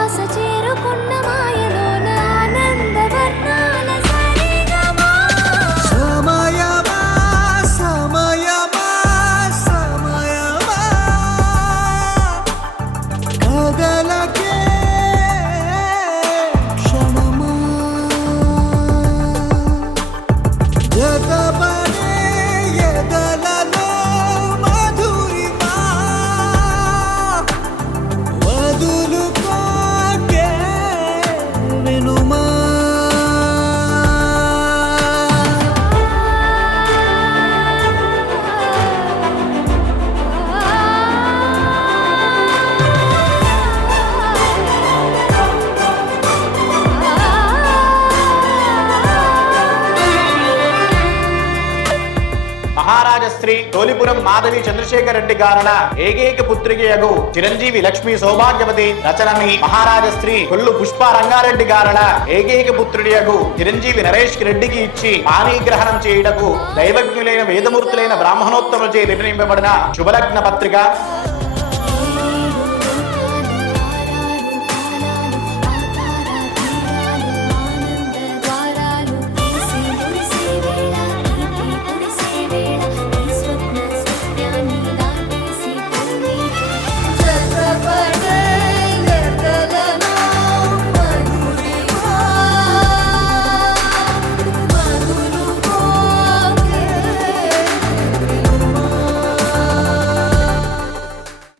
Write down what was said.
శ్వాస చేరుకున్న మాయలోన ఆనందవర్ణాల సరిగమా సమయమా సమయమా సమయమా కదలకే క్షణమా జతపడే ఎదలలో మధురిమా వదులుకోకే వినుమా మహారాజశ్రీ తోలిపురం మాధవి చంద్రశేఖర్ రెడ్డి గారన ఏకైక పుత్రికయగు చిరంజీవి లక్ష్మీ సౌభాగ్యవతి రచనని మహారాజశ్రీ కొల్లు పుష్ప రంగారెడ్డి గారన ఏకైక పుత్రుడియగు చిరంజీవి నరేష్ రెడ్డికి ఇచ్చి పాణీగ్రహణం చేయుటకు దైవజ్ఞులైన వేదమూర్తులైన బ్రాహ్మణోత్తములచే నిర్ణయింపబడిన శుభలగ్న పత్రిక